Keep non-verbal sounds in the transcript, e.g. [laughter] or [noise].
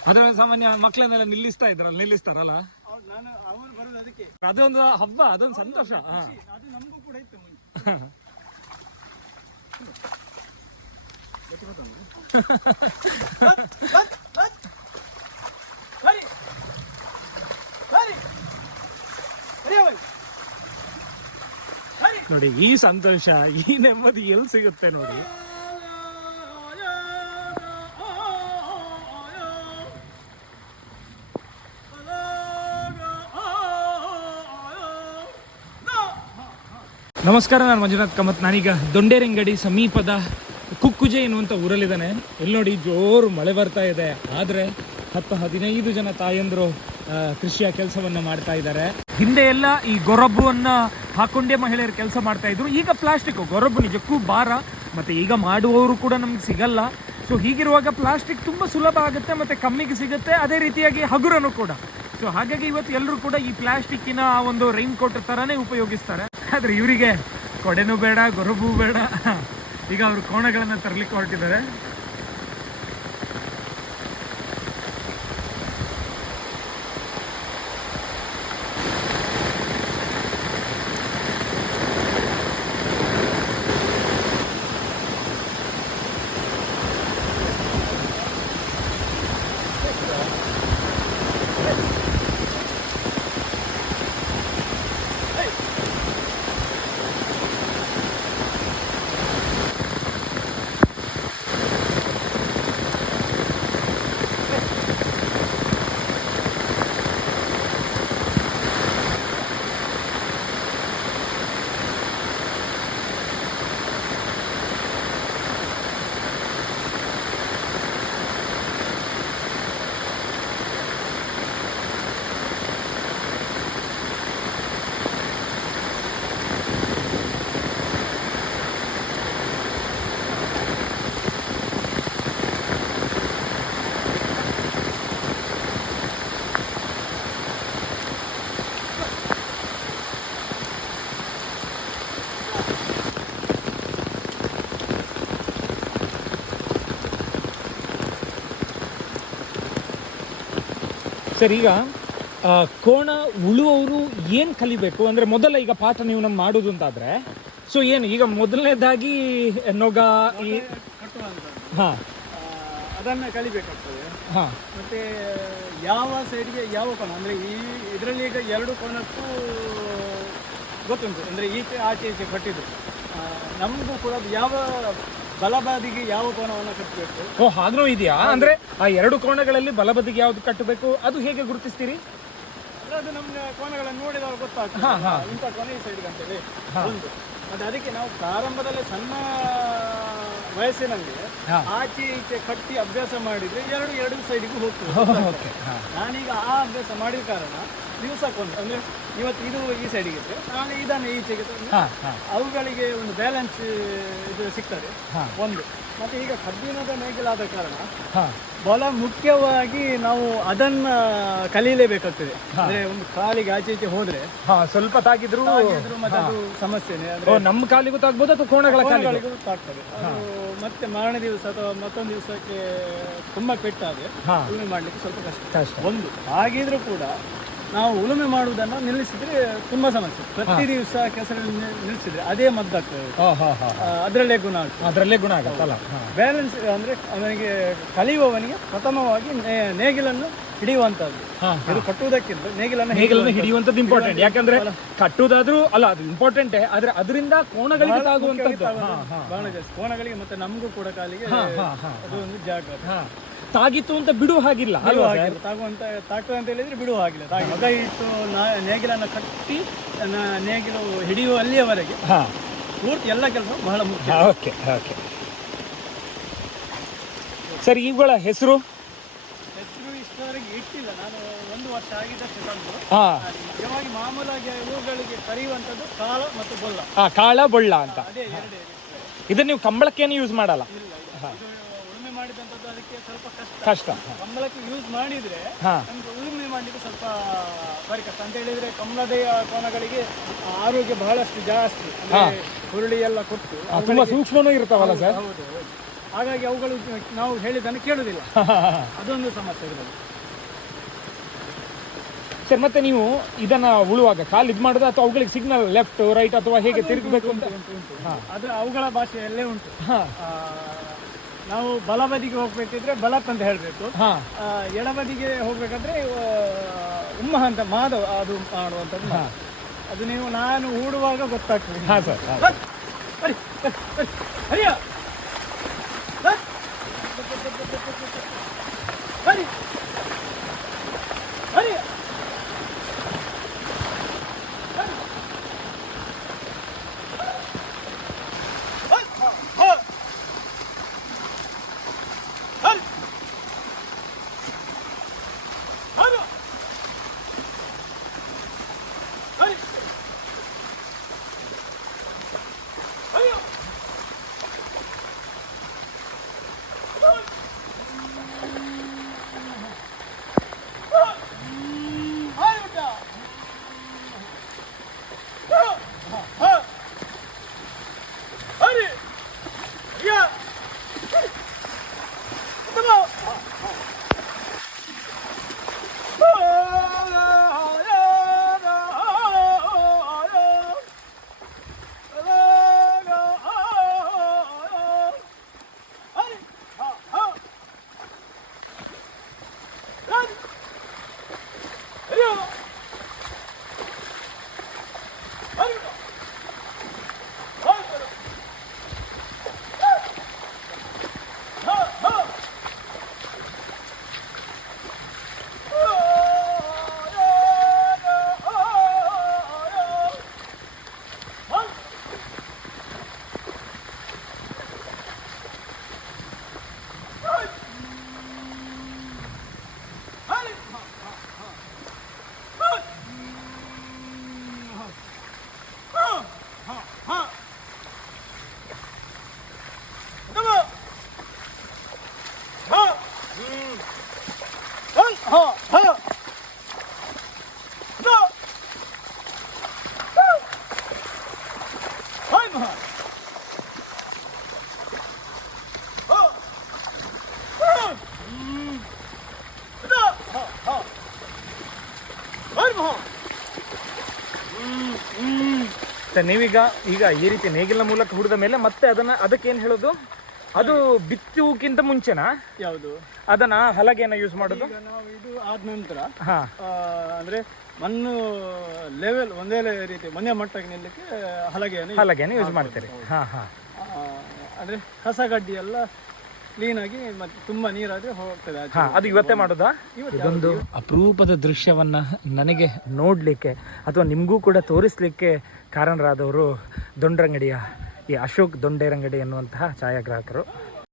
ಅದರ ಸಾಮಾನ್ಯ ಮಕ್ಕಳನ್ನೆಲ್ಲ ನಿಲ್ಲಿಸ್ತಾ ಇದ್ರಲ್ಲ ನಿಲ್ಲಿಸ್ತಾರಲ್ಲ? ಅವ್ರು ನಾನು ಅವನು ಬರೋದು ಅದಕ್ಕೆ. ಅದೊಂದು ಹಬ್ಬ ಅದೊಂದು ಸಂತೋಷ. ಹಾ. ಅದು ನಮಗೂ ಕೂಡ ಇತ್ತು ಮುಂಚೆ. ಬರಿ ಬರಿ ಬರಿ ಅವನು. ಬರಿ ನೋಡಿ ಈ ಸಂತೋಷ ಈ ನೆಮ್ಮದಿ ಎಲ್ಲಿ ಸಿಗುತ್ತೆ ನೋಡಿ. ನಮಸ್ಕಾರ, ನಾನು ಮಂಜುನಾಥ್ ಕಮತ್. ನಾನೀಗ ದೊಂಡೇರಂಗಡಿ ಸಮೀಪದ ಕುಕ್ಕುಜೆ ಎನ್ನುವಂಥ ಊರಲ್ಲಿದ್ದಾನೆ. ಇಲ್ಲಿ ನೋಡಿ ಜೋರು ಮಳೆ ಬರ್ತಾ ಇದೆ. ಆದರೆ ಹತ್ತು ಹದಿನೈದು ಜನ ತಾಯಂದರು ಕೃಷಿಯ ಕೆಲಸವನ್ನು ಮಾಡ್ತಾ ಇದ್ದಾರೆ. ಹಿಂದೆ ಎಲ್ಲ ಈ ಗೊರಬ್ಬುವನ್ನು ಹಾಕೊಂಡೇ ಮಹಿಳೆಯರು ಕೆಲಸ ಮಾಡ್ತಾ ಇದ್ರು. ಈಗ ಪ್ಲಾಸ್ಟಿಕ್ ಗೊರಬ್ಬು ನಿಜಕ್ಕೂ ಭಾರ. ಮತ್ತು ಈಗ ಮಾಡುವವರು ಕೂಡ ನಮ್ಗೆ ಸಿಗಲ್ಲ. ಸೊ ಹೀಗಿರುವಾಗ ಪ್ಲಾಸ್ಟಿಕ್ ತುಂಬ ಸುಲಭ ಆಗುತ್ತೆ, ಮತ್ತು ಕಮ್ಮಿಗೆ ಸಿಗುತ್ತೆ. ಅದೇ ರೀತಿಯಾಗಿ ಹಗುರನು ಕೂಡ. ಸೊ ಹಾಗಾಗಿ ಇವತ್ತು ಎಲ್ಲರೂ ಕೂಡ ಈ ಪ್ಲಾಸ್ಟಿಕ್ಕಿನ ಆ ಒಂದು ರೈನ್ ಕೋಟ್ ತರಾನೇ ಉಪಯೋಗಿಸ್ತಾರೆ. ಆದರೆ ಇವರಿಗೆ ಕೊಡೆನೂ ಬೇಡ, ಗೊರಬು ಬೇಡ. [laughs] ಈಗ ಅವರು ಕೋಣಗಳನ್ನು ತರಲಿಕ್ಕೆ ಹೊರಟಿದ್ದಾರೆ. ಸರ್ ಈಗ ಕೋಣ ಉಳುವವರು ಏನು ಕಲಿಬೇಕು? ಅಂದರೆ ಮೊದಲ ಈಗ ಪಾಠ ನೀವು ನಮ್ಗೆ ಮಾಡೋದು ಅಂತಾದರೆ ಸೊ ಏನು ಈಗ ಮೊದಲನೇದಾಗಿ ನೊಗ ಈ ಹಾಂ. ಅದನ್ನು ಕಲಿಬೇಕಾಗ್ತದೆ. ಹಾಂ. ಮತ್ತೆ ಯಾವ ಸೈಡ್ಗೆ ಯಾವ ಕೋಣ? ಅಂದರೆ ಈ ಇದರಲ್ಲಿ ಈಗ ಎರಡು ಕೋಣಕ್ಕೂ ಗೊತ್ತುಂಟು. ಅಂದರೆ ಈಚೆ ಆಚೆ ಈಚೆ ಕಟ್ಟಿದ್ದು. ನಮಗೂ ಕೂಡ ಯಾವ ಬಲಬದಿಗೆ ಯಾವ ಕೋಣವನ್ನು ಕಟ್ಟಬೇಕು? ಓ ಹಾಗೂ ಇದೆಯಾ? ಅಂದ್ರೆ ಆ ಎರಡು ಕೋಣಗಳಲ್ಲಿ ಬಲಬದಿಗೆ ಯಾವ್ದು ಕಟ್ಟಬೇಕು? ಅದು ಹೇಗೆ ಗುರುತಿಸ್ತೀರಿ? ಅದು ನಮ್ಗೆ ಕೋಣಗಳನ್ನು ನೋಡಿದಾಗ ಗೊತ್ತಾಗ್ತದೆ. ಹಾ, ಹಾ. ಇಂಥ ಕೋನ ಈ ಸೈಡ್ಗೆ ಅಂತೇಳಿ. ಒಂದು. ಮತ್ತೆ ಅದಕ್ಕೆ ನಾವು ಪ್ರಾರಂಭದಲ್ಲೇ ಸಣ್ಣ ವಯಸ್ಸಿನಲ್ಲಿ ಹಾ. ಆಚೆ ಈಚೆ ಕಟ್ಟಿ ಅಭ್ಯಾಸ ಮಾಡಿದ್ರೆ ಎರಡು ಎರಡು ಸೈಡಿಗೂ ಹೋಗ್ತದೆ. ಓಕೆ ನಾನೀಗ ಆ ಅಭ್ಯಾಸ ಮಾಡಿದ ಕಾರಣ ಅಂದ್ರೆ ಇವತ್ತು ಇದು ಈ ಸೈಡಿಗೆ ಇದ್ರೆ ನಾಳೆ ಇದನ್ನು ಈಚೆಗೆ ಅವುಗಳಿಗೆ ಒಂದು ಬ್ಯಾಲೆನ್ಸ್ ಇದು ಸಿಗ್ತದೆ. ಒಂದು. ಮತ್ತೆ ಈಗ ಕಬ್ಬಿಣದ ನೇಗಿಲಾದ ಕಾರಣ ಬಲ ಮುಖ್ಯವಾಗಿ ನಾವು ಅದನ್ನ ಕಲೀಲೇಬೇಕಾಗ್ತದೆ. ಅಂದ್ರೆ ಒಂದು ಕಾಲಿಗೆ ಆಚೆ ಈಚೆ ಹೋದ್ರೆ ಸ್ವಲ್ಪ ತಾಗಿದ್ರು ಮತ್ತೆ ಅದು ಸಮಸ್ಯೆನೆ. ನಮ್ಮ ಕಾಲಿಗೂ ತಾಗ್ಬೋದು ಅಥವಾ ಕೋಣಗಳ ಕಾಲಿಗೂ? ತಾಗ್ತದೆ. ಅದು ಮತ್ತೆ ಮರಣ ದಿವಸ ಅಥವಾ ಮತ್ತೊಂದು ದಿವಸಕ್ಕೆ ತುಂಬಾ ಪೆಟ್ಟಾದ್ರೆ ಮಾಡ್ಲಿಕ್ಕೆ ಸ್ವಲ್ಪ ಕಷ್ಟ. ಕಷ್ಟ. ಒಂದು ಹಾಗಿದ್ರೂ ಕೂಡ ನಾವು ಉಳುಮೆ ಮಾಡುವುದನ್ನು ನಿಲ್ಲಿಸಿದ್ರೆ ತುಂಬಾ ಸಮಸ್ಯೆ. ಪ್ರತಿ ದಿವಸ ಕೆಸರಲ್ಲಿ ನಿಲ್- ನಿಲ್ಲಿಸಿದ್ರೆ ಅದೇ ಮದ್ದಾಗ್ತದೆ ಅದರಲ್ಲೇ ಗುಣ ಆಗ್ತದೆ. ಅದರಲ್ಲೇ ಗುಣ ಆಗುತ್ತೆ ಅಲ್ಲ ಬ್ಯಾಲೆನ್ಸ್ ಅಂದ್ರೆ ಅವನಿಗೆ ಕಲಿಯುವವನಿಗೆ ಪ್ರಥಮವಾಗಿ ನೇ- ನೇಗಿಲನ್ನು ಹಿಡಿಯುವಂತದ್ದು ಇದು ಕಟ್ಟುವುದಕ್ಕಿಂತ ನೇಗಿಲನ್ನು ನೇಗಿಲನ್ನು ಹಿಡಿಯುವಂಥದ್ದು. ಇಂಪಾರ್ಟೆಂಟ್ ಯಾಕಂದ್ರೆ ಕಟ್ಟುವುದಾದ್ರೂ ಅಲ್ಲ ಅದು ಇಂಪಾರ್ಟೆಂಟ್ ಆದ್ರೆ ಅದರಿಂದ ಕೋಣಗಳಿಗೆ ತಾಗುವಂಥದ್ದು. ಹಾ, ಹಾ, ಬಹಳ ಜಾಸ್ತಿ. ಕೋಣಗಳಿಗೆ ಮತ್ತೆ ನಮಗೂ ಕೂಡ ಕಾಲಿಗೆ. ಅದು ಒಂದು ಜಾಗ. ತಾಗಿತ್ತು ಅಂತ ಬಿಡುವ ಹಾಗಿಲ್ಲ. ಅಲ್ವಾ ಸರ್? ತಾಗುವಂತ ತಾಕು ಅಂತ ಹೇಳಿದ್ರೆ ಬಿಡುವ ಹಾಗಿಲ್ಲ. ತಾಗಿ ಮಗ ಇಟ್ಟು ನೇಗಿಲನ್ನು ಕಟ್ಟಿ ನೇಗಿಲು ಹಿಡಿಯುವ ಅಲ್ಲಿಯವರೆಗೆ ಹಾ. ಪೂರ್ತಿ ಎಲ್ಲ ಕೆಲಸ ಬಹಳ ಮುಖ್ಯ. Okay okay. ಸರ್ ಇವುಗಳ ಹೆಸರು? ಹೆಸರು ಇಷ್ಟವರೆಗೆ ಇಟ್ಟಿಲ್ಲ. ನಾನು ಒಂದು ವರ್ಷ ಆಗಿದ್ದಷ್ಟು ತಂದು. ಹಾ. ನಿಜವಾಗಿ ಮಾಮೂಲಾಗಿ ಇವುಗಳಿಗೆ ಕರೆಯುವಂಥದ್ದು ಕಾಳ ಮತ್ತು ಬೊಳ್ಳ ಹಾ ಕಾಳ ಬೊಳ್ಳ ಅಂತ. ಅದೇ ಎರಡೇ. ಇದನ್ನ ನೀವು ಕಂಬಳಕ್ಕೇನು ಯೂಸ್ ಮಾಡಲ್ಲ? ಇಲ್ಲ ಇದು ಉಳುಮೆ ಮಾಡಿದಂಥದ್ದು ಅದಕ್ಕೆ ಸ್ವಲ್ಪ ಕಷ್ಟ. ಕಷ್ಟ. ಕಂಬಳಕ್ಕೆ ಯೂಸ್ ಮಾಡಿದ್ರೆ ನಮ್ಗೆ ಉಳುಮೆ ಮಾಡಲಿಕ್ಕೆ ಸ್ವಲ್ಪ ಬಾರಿ ಕಷ್ಟ. ಅಂತ ಹೇಳಿದ್ರೆ ಕೋನಗಳಿಗೆ ಆರೋಗ್ಯ ಬಹಳಷ್ಟು ಜಾಸ್ತಿ. ಹುರುಳಿ ಎಲ್ಲ ಕೊಟ್ಟು ತುಂಬಾ ಸೂಕ್ಷ್ಮನೂ ಇರ್ತಾವಲ್ಲ ಸರ್? ಹೌದು. ಹಾಗಾಗಿ ಅವುಗಳು ನಾವು ಹೇಳಿದ್ದನ್ನು ಕೇಳುವುದಿಲ್ಲ. ಅದೊಂದು ಸಮಸ್ಯೆ ಇದರಲ್ಲಿ ಸರ್ ಮತ್ತೆ ನೀವು ಇದನ್ನ ಉಳುವಾಗ ಕಾಲು ಇದು ಮಾಡೋದು ಅಥವಾ ಅವುಗಳಿಗೆ ಸಿಗ್ನಲ್ ಲೆಫ್ಟ್ ರೈಟ್ ಅಥವಾ ಹೇಗೆ ತಿರುಗಬೇಕು ಅಂತ? ಉಂಟು ಉಂಟು ಅದು ಅವುಗಳ ಭಾಷೆಯಲ್ಲೇ ಉಂಟು. ನಾವು ಬಲಬದಿಗೆ ಹೋಗ್ಬೇಕಿದ್ರೆ ಬಲತ್ ಅಂತ ಹೇಳಬೇಕು ಹಾ ಎಡಬದಿಗೆ ಹೋಗ್ಬೇಕಾದ್ರೆ ಉಮ್ಮ ಅಂತ ಮಾಧವ ಅದು ಮಾಡುವಂಥದ್ದು. ಅದು ನೀವು ನಾನು ಹೂಡುವಾಗ ಗೊತ್ತಾಗ್ತದೆ ಹಾಂ ಸರ್ ಬರಿ. ಹರಿಯ! ಹರಿಯ! ಸರ್ ನೀವೀಗ ಈಗ ಈ ರೀತಿ ನೇಗಿಲಿನ ಮೂಲಕ ಹುಡಿದ ಮೇಲೆ ಮತ್ತೆ ಅದನ್ನ ಅದಕ್ಕೆ ಏನು ಹೇಳೋದು? ಅದು ಬಿತ್ತುವುಕ್ಕಿಂತ ಮುಂಚೆನಾ? ಯಾವುದು? ಅದನ್ನ ಹಲಗೆನ ಯೂಸ್ ಮಾಡೋದು? ನಾವು ಇದು ಆದ ನಂತರ ಅಂದ್ರೆ ಮಣ್ಣು ಲೆವೆಲ್ ಒಂದೇ ರೀತಿ ಮನೆ ಮಟ್ಟಕ್ಕೆ ನಿಲ್ಲಕ್ಕೆ ಹಲಗೆಯನ್ನು ಹಲಗೆನ ಯೂಸ್ ಮಾಡ್ತೀರಿ. ಹಾ ಹಾ. ಅಂದ್ರೆ ಕಸ ಗಡ್ಡಿ ಎಲ್ಲ ಕ್ಲೀನಾಗಿ ಮತ್ತೆ ತುಂಬಾ ನೀರಾದ್ರೆ ಹೋಗ್ತದೆ ಆಚೆ. ಹಾ ಅದು ಇವತ್ತೇ ಮಾಡೋದಾ? ಇದೊಂದು ಅಪರೂಪದ ದೃಶ್ಯವನ್ನ ನನಗೆ ನೋಡಲಿಕ್ಕೆ ಅಥವಾ ನಿಮಗೂ ಕೂಡ ತೋರಿಸ್ಲಿಕ್ಕೆ ಕಾರಣರಾದವರು ದೊಂಡರಂಗಡಿಯ ಈ ಅಶೋಕ್ ದೊಂಡೇರಂಗಡಿ ಎನ್ನುವಂತಹ ಛಾಯಾಗ್ರಾಹಕರು.